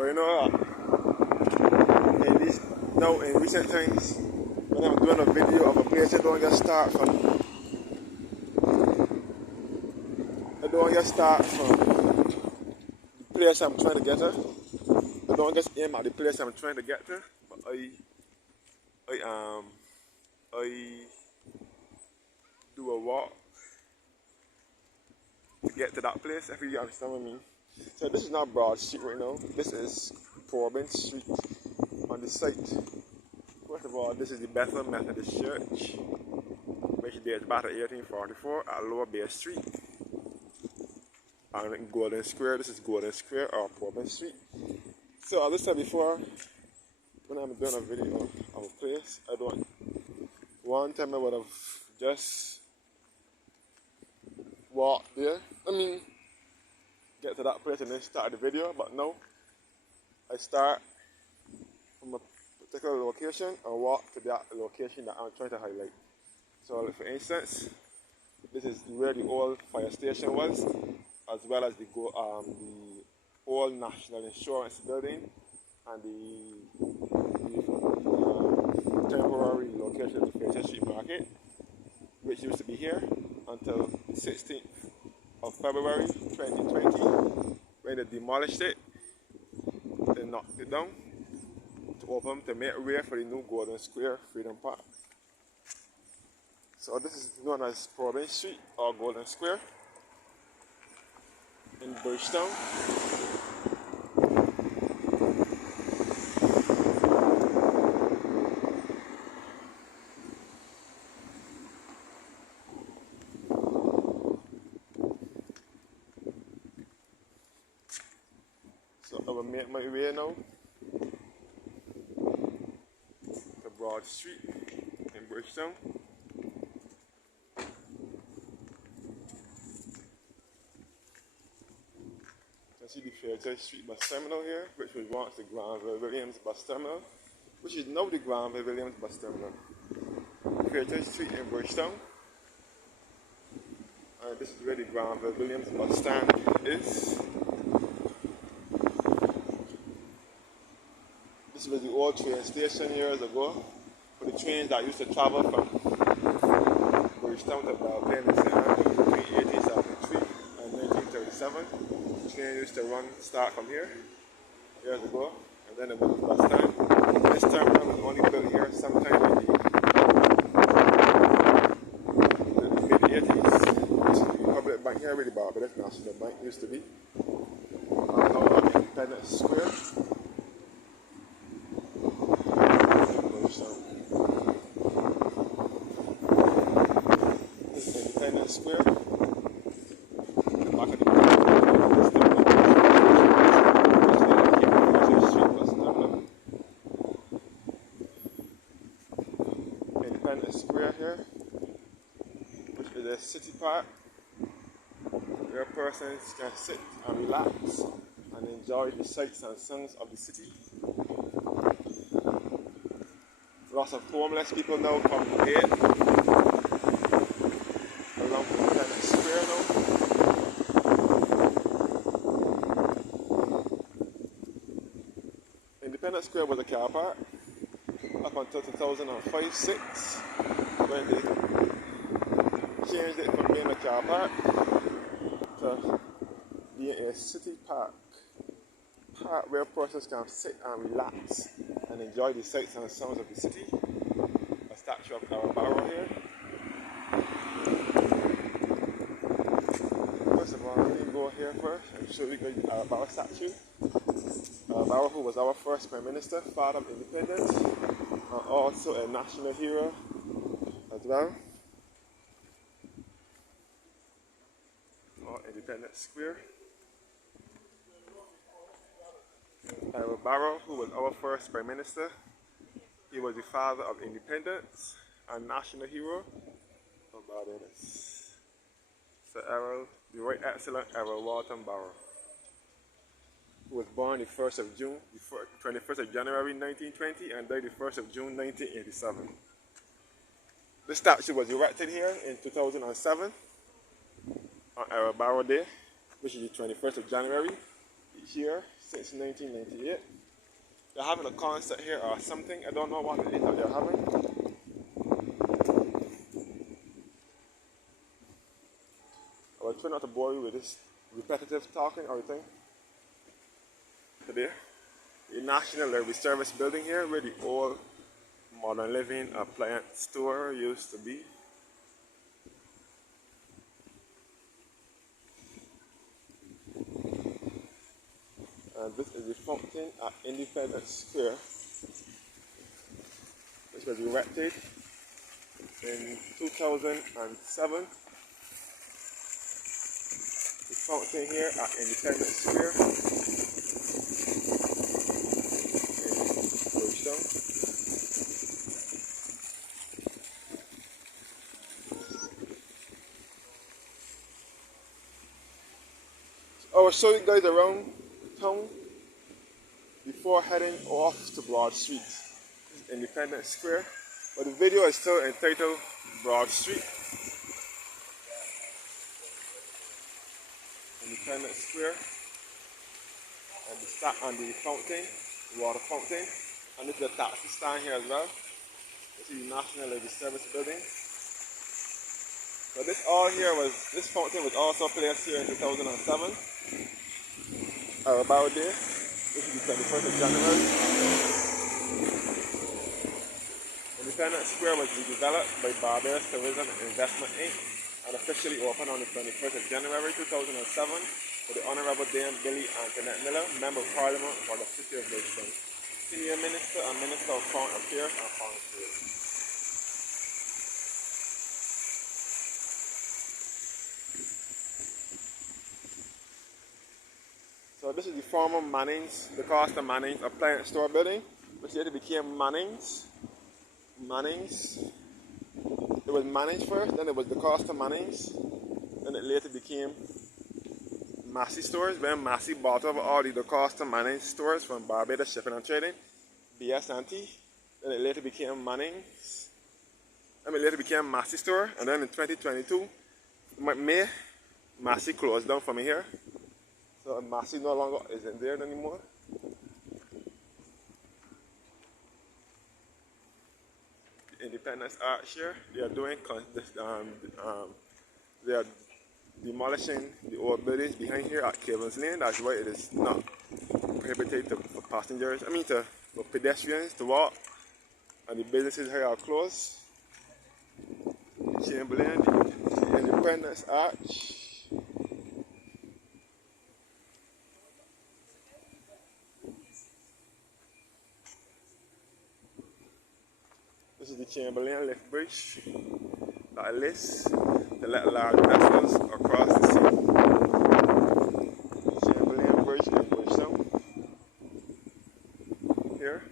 But you know in recent times, when I'm doing a video of a place, I don't just start from the place I'm trying to get to. I don't just aim at the place I'm trying to get to, but I do a walk to get to that place, if you understand what I mean. So this is not Broad Street right now, this is Corbin Street on the site. First of all, this is the Bethel Methodist Church, which dates back to 1844 at Lower Bay Street. And in Golden Square, this is Golden Square or Corbin Street. So as I said before, when I'm doing a video of a place, one time I would have just walked there. Get to that place and then start the video, but no. I start from a particular location and walk to that location that I'm trying to highlight. So for instance, this is where the old fire station was, as well as the old National Insurance building and the temporary location of the Fairchurch Street Market, which used to be here until the 16th of February 2020, when they demolished it. They knocked it down to make way for the new Golden Square Freedom Park. So this is known as Province Street or Golden Square in Bridgetown. So I will make my way now to Broad Street in Bridgetown. You can see the Fairchurch Street bus terminal here, which was once the Granville-Williams bus terminal, which is now the Granville-Williams bus terminal. Fairchurch Street in Bridgetown. And this is where the Granville-Williams bus stand is. This was the old train station years ago for the trains that used to travel from Bridgetown to Barbados between 1873 and 1937. The train used to start from here years ago, and then it went to bus stand. This terminal was only built here sometime in the mid-80s. This is the public bank here, where the Barbados National Bank used to be. Now Independence Square. Independence Square. The back of the Independence Square here, which is a city park where persons can sit and relax and enjoy the sights and sounds of the city. Lots of homeless people now congregate along Independence Square now. Independence Square was a car park up until 2005-06, when they changed it from being a car park to being a city park where persons can sit and relax and enjoy the sights and sounds of the city. A statue of Barbados here. First of all, let me go here first and show you the Barbados statue. Barbados, who was our first Prime Minister, father of independence, and also a national hero as well. Or Independence Square. Barbados, who was our first Prime Minister, he was the father of independence and national hero of Barbados. So the Right Excellent Errol Walton Barrow, who was born the 21st of January 1920 and died the 1st of June 1987. This statue was erected here in 2007 on Errol Barrow Day, which is the 21st of January each here since 1998. They're having a concert here or something. I don't know what it is that they're having. I will try not to bore you with this repetitive talking or anything. Today, the National Library Service building here, where the old Modern Living appliance store used to be. And this is the fountain at Independence Square, which was erected in 2007. The fountain here at Independence Square in Bridgetown. I will show you guys around town before heading off to Broad Street. This is Independence Square, but the video is still entitled Broad Street. Independence Square, and the fountain, the water fountain, and this is a taxi stand here as well. This is the National Library Service building. So this fountain was also placed here in 2007. About there. This is the 21st of January. Independence Square was redeveloped by Barbados Tourism Investment Inc. and officially opened on the 21st of January 2007 with the Honorable Dame Billy Antoinette Miller, Member of Parliament for the City of Bridgetown, Senior Minister and Minister of Foreign Affairs and Foreign Trade. So this is the former Manning's, the Costa Manning's appliance store building, which later became Manning's. It was Manning's first, then it was the Costa Manning's, then it later became Massey stores, when Massey bought over all the Costa Manning's stores from Barbados Shipping and Trading, BS&T. Then it later became Manning's. Then it later became Massey store, and then in 2022, May, Massey closed down from here. So Massey no longer isn't there anymore. The Independence Arch here, they are doing they are demolishing the old buildings behind here at Caverns Lane. That's why it is not prohibited for passengers, for pedestrians to walk, and the businesses here are closed. Chamberlain, the Independence Arch. This is the Chamberlain lift bridge that lists to let large vessels across the sea. Chamberlain Bridge in Bridgetown. Here.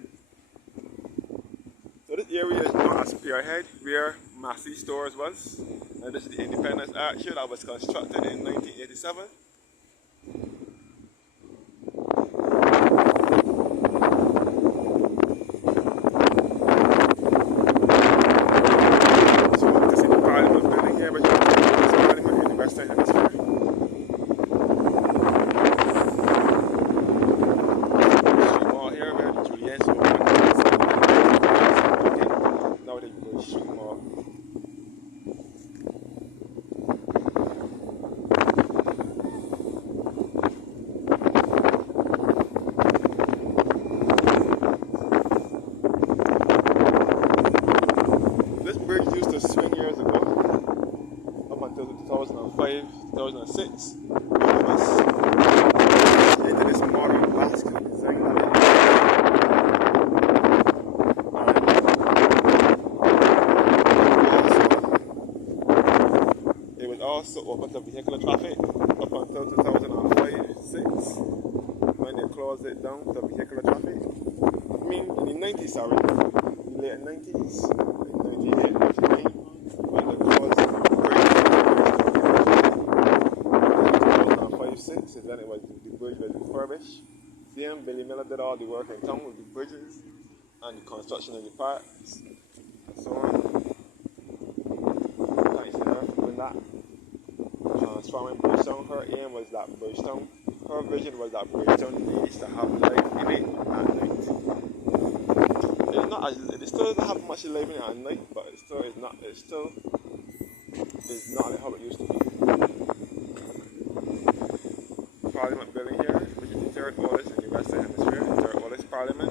So this area is known as Spearhead, where Massey Stores was. And this is the Independence Arch here that was constructed in 1987. Swing years ago, up until 2005, 2006, it was into this modern basket design. And it was also open to vehicular traffic up until 2005-6, when they closed it down to vehicular traffic. I mean, in the 90s, sorry, in the late 90s, 98, 99. Then it was the bridge was refurbished. Then Billy Miller did all the work in town with the bridges and the construction of the parks and so on. Thanks to her for doing that. Transforming Bridgetown, her aim was that Bridgetown Her vision was that Bridgetown needs to have light in it at night. It still doesn't have much light in it at night, but it still is not like how it used to be. Parliament building here, which is the third oldest in the Western Hemisphere, the third oldest parliament.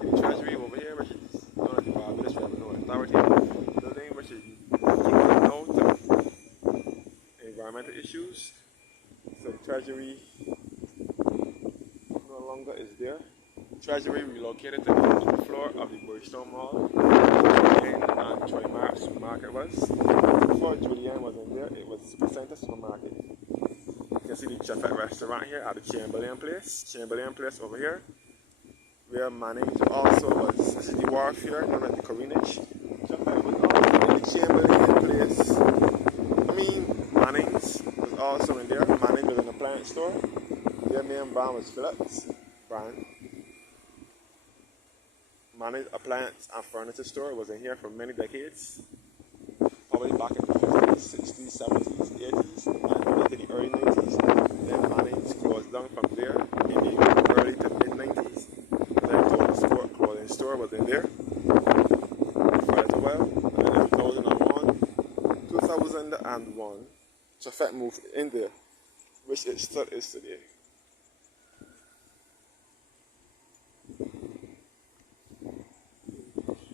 The Treasury over here, which is known as the Barbados Revenue Authority building, which is closed now to environmental issues. So the Treasury no longer is there. Treasury relocated to the upper floor of the Bridgetown Mall, and Troy Market was. Before Julian was in there, it was a Supercenter supermarket. You can see the Chefette restaurant here at the Chamberlain Place over here, where Manning's also was. This is the wharf here, known as the Corinage. Chefette was also in the Chamberlain Place. Manning's was also in there. Manning's was an appliance store. Their main brand was Phillips brand. Manning's appliance and furniture store was in here for many decades. Probably back in the 50s, 60s, 70s, 80s, and into the early 90s. Then Manning's closed down from there in the early to mid 90s. Then Total Sport clothing store was in there for a while. And then in 2001, Chefette moved in there, which it still is today.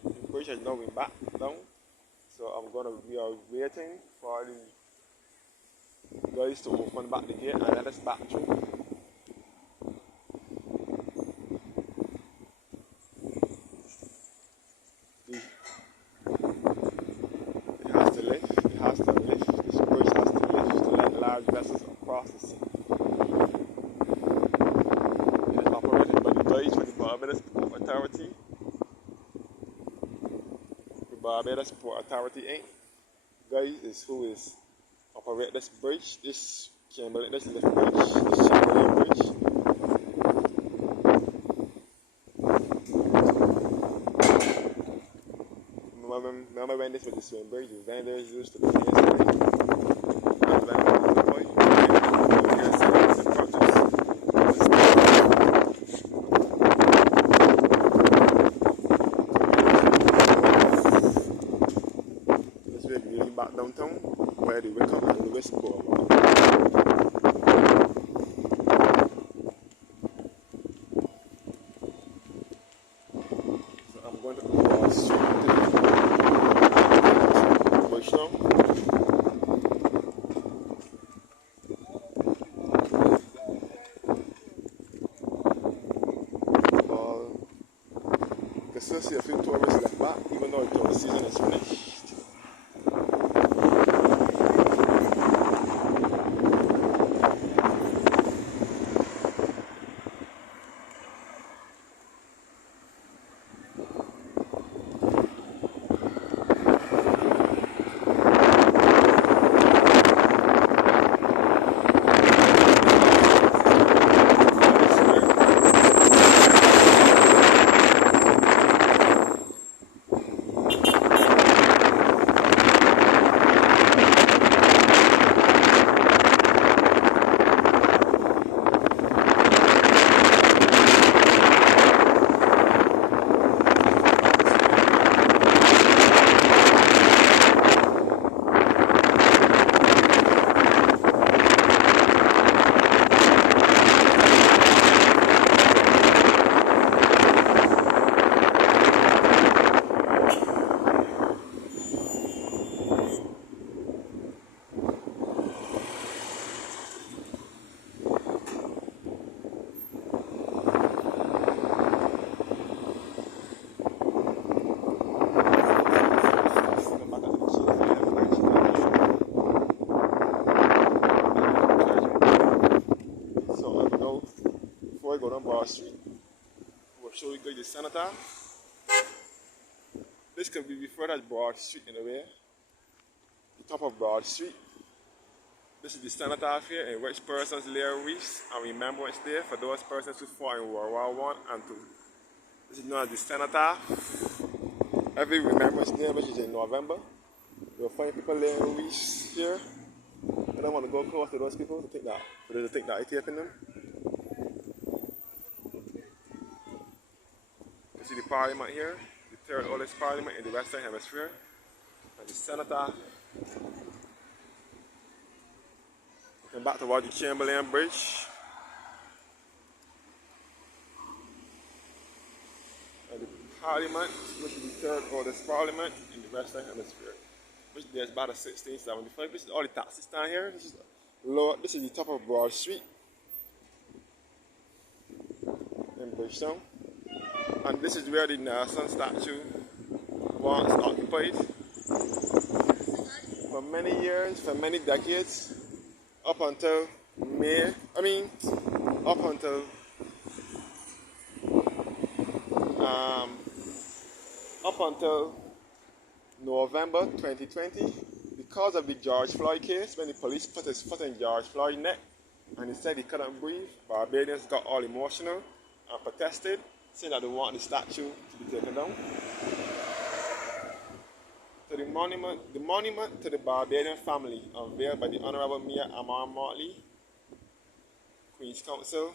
The bridge has now been back down. So we are waiting for the guys to open back the gate and let us back through. It has to lift, this bridge has to lift to let large vessels across the sea. It is operated by the guys from the Barbados Port Authority. Barbados Port Authority Inc. Guys is who is operate this bridge, this lift bridge, this Chamberlain Bridge. Remember when this was the swim bridge, the vendors used to be here. Back downtown where the Wickham and the West go along. So I'm going to cross to Bridgetown. You can still see a few tourists left back, even though the tourist season is finished. Street. We'll show you guys the cenotaph. This can be referred as Broad Street in a way. The top of Broad Street. This is the cenotaph here in which persons lay wreaths and remembrance there for those persons who fought in World War I and II. This is known as the cenotaph. Every remembrance day, which is in November, you'll find people laying wreaths here I don't want to go close to those people to think that, for them to think that I taping them. You see the parliament here, the third oldest parliament in the Western Hemisphere. And the senator. And back towards the Chamberlain Bridge. And the parliament, which is the third oldest parliament in the Western Hemisphere. Which there's about a 1675. This is all the taxis down here. This is the top of Broad Street in Bridgetown. And this is where the Nelson statue once occupied. For many years, for many decades, up until November 2020, because of the George Floyd case, when the police put his foot in George Floyd's neck and he said he couldn't breathe, Barbadians got all emotional and protested, saying that they want the statue to be taken down. So the monument to the Barbadian family, unveiled by the Honorable Mayor Amar Motley, Queen's Council,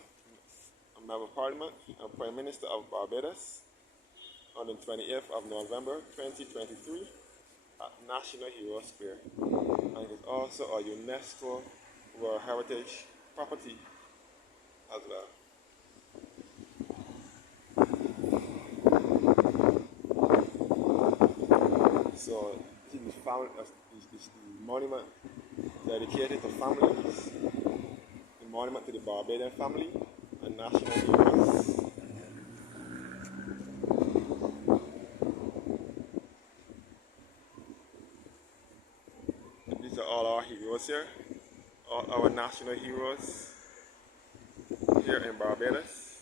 a Member of Parliament, and Prime Minister of Barbados, on the 28th of November 2023 at National Hero Square. And it is also a UNESCO World Heritage Property as well. So this is the monument dedicated to families, the monument to the Barbadian family and national heroes. And these are all our heroes here, all our national heroes here in Barbados.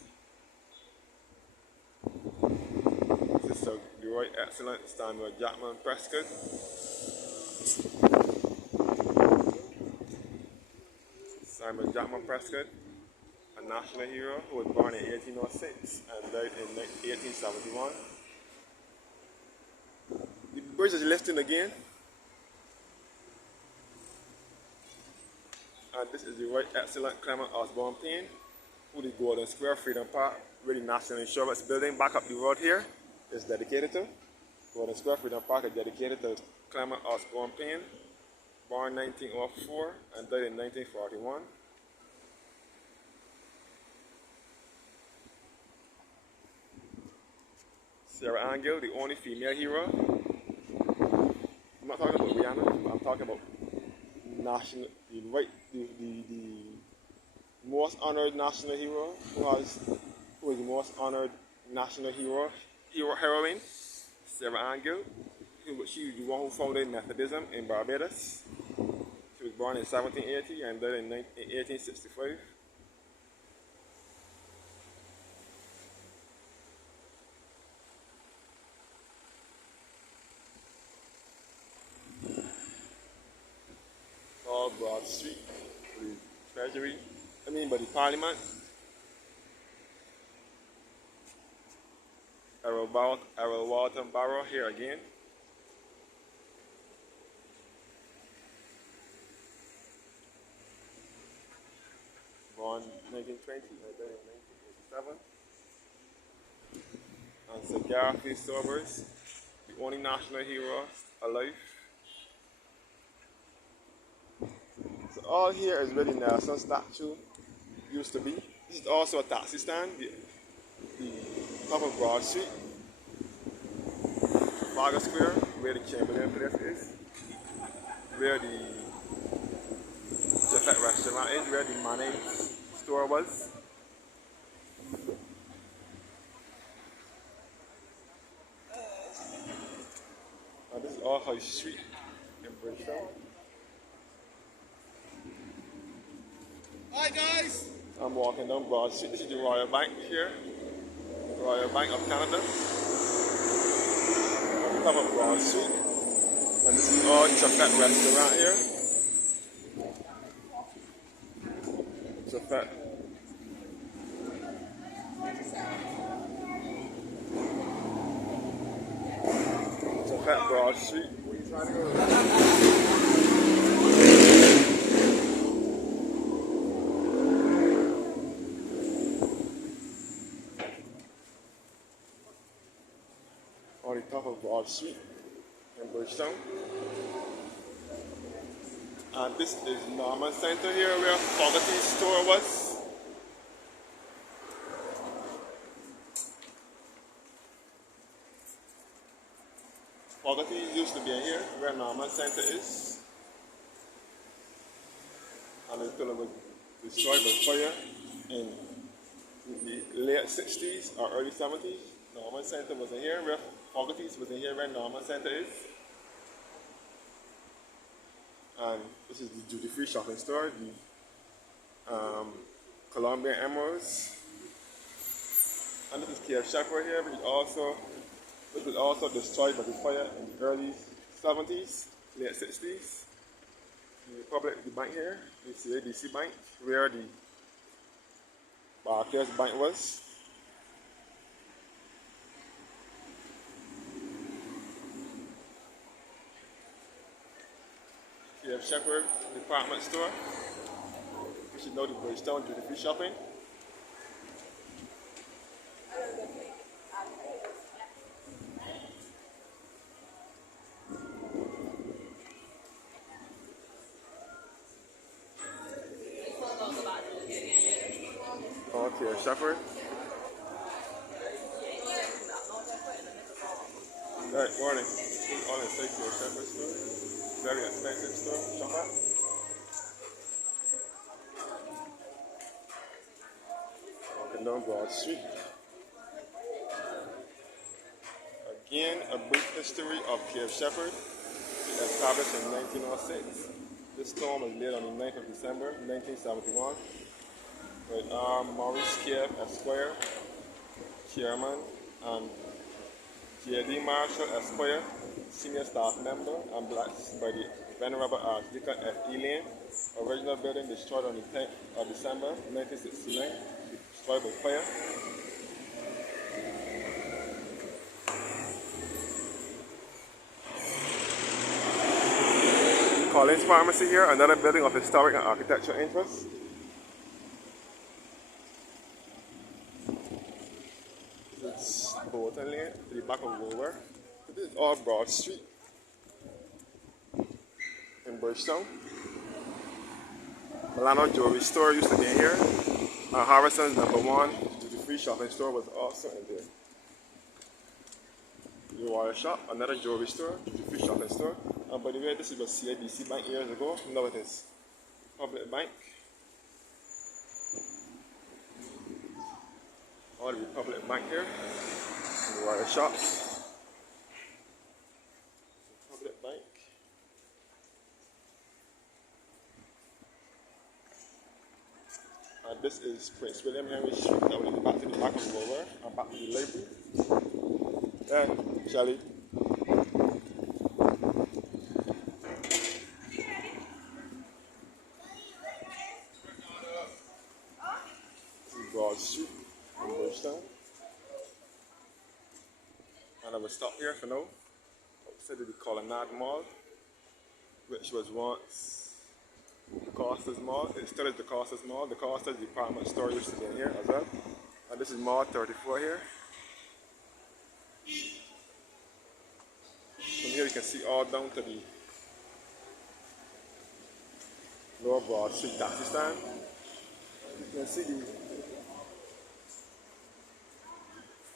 This is the Right Excellent Samuel Jackman Prescott. Samuel Jackman Prescott, a national hero who was born in 1806 and died in 1871. The bridge is lifting again. And this is the Right Excellent Clement Osborne Payne, who the Golden Square Freedom Park, where the National Insurance Building back up the road here, is dedicated to. Golden Square Freedom Park is dedicated to Clement Osborne Payne, born 1904 and died in 1941. Sarah Angel, the only female hero. I'm not talking about Rihanna, but I'm talking about the most honored national hero, who is the most honored national heroine, Sarah Angel. She was the one who founded Methodism in Barbados. She was born in 1780 and died in 1865. All Broad Street, the Treasury, by the Parliament. Errol Walton Barrow here again. Born 1920 and died in 1987. And Sir Garfield Sobers, the only national hero alive. So all here is where the Nelson statue used to be. This is also a taxi stand, the top of Broad Street, Trafalgar Square, where the Chamberlain place is, where the Jafet restaurant is, where the Manning store was. And this is all High Street in Bridgetown. Hi guys! I'm walking down Broad Street. This is the Royal Bank here, Royal Bank of Canada, on the top of Broad Street. And this is all Jafet restaurant here. Jafet. Jafet Broad Street. the top of Broad Street in Bridgetown. And this is Norman Center here where Fogarty's store was. Fogarty used to be in here where Norman Center is. And until it was destroyed by fire in the late 60s or early 70s. Norman Center was in here where Fogarty's was in here where Norman Center is. And this is the duty-free shopping store, the Colombian Emeralds. And this is KF Shepherd here, which was also destroyed by the fire in the early 70s, late 60s. The bank here, the CADC Bank, where the Barclays Bank was. KF Shepherd department store. You should know the Bridgetown duty free shopping. KF Shepherd. Good morning. All in KF Shepherd store. Very expensive store. Shop at. Walking down Broad Street. Again, a brief history of KF Shepherd. Established in 1906. This store was laid on the 9th of December 1971. With Maurice KF Esquire, Chairman, and J.D. Marshall Esquire, Senior Staff Member, and blessed by the Venerable Archdeacon F. E. Lane. Original building destroyed on the 10th of December 1969, destroyed by fire. Collins Pharmacy here, another building of historic and architectural interest. Bolton Lane to the back of Woolworth. This is all Broad Street in Bridgetown. Milano Jewelry Store used to be in here. Harrison's #1 duty-free shopping store was also in there. The Royal Shop, another jewelry store, duty-free shopping store. And by the way, this was CIBC Bank years ago. Now it is Public Bank. All the Public Bank here. The Royal Shop, Public Bank, and this is Prince William Henry Street. That will lead back to the back of the Woolworth and back to the library. There, Shelly. This is Broad Street in Bridgetown. And I will stop here for now. Outside of the Colonnade Mall, which was once the Costas Mall. It still is the Costas Mall. The Costas department store used to be in here as well. And this is Mall 34 here. From here you can see all down to the Lower Broad Street taxi stand. You can see the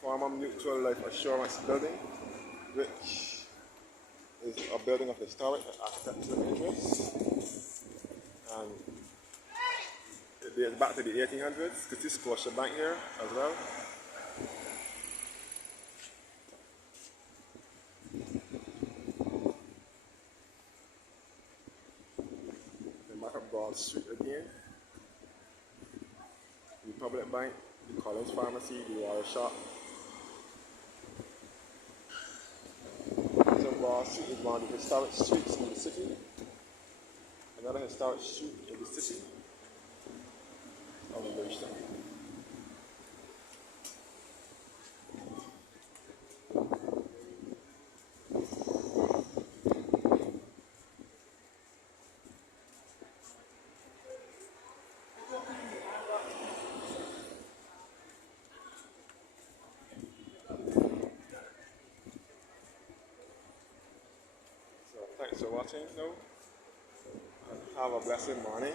former Mutual Life Assurance building, which is a building of historic and architectural interest. And it dates back to the 1800s. You can see Scotia Bank here as well. Then back up Broad Street again. The Public Bank, the Collins Pharmacy, the Royal Shop. Broad Street is one of the historic streets in the city. Another historic street in the city of Bridgetown. for watching though. And have a blessed morning.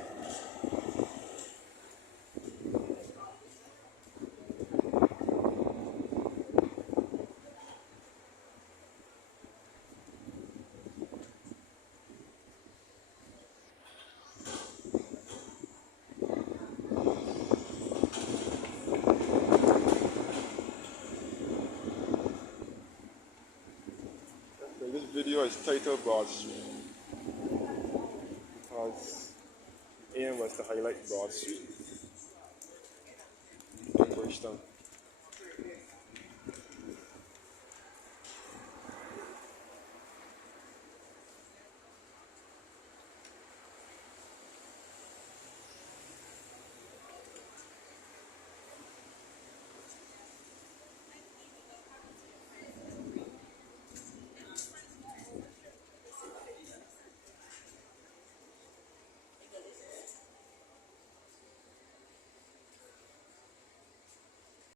Okay, this video is titled Broad Street because the aim was to highlight Broad Street in Bridgetown.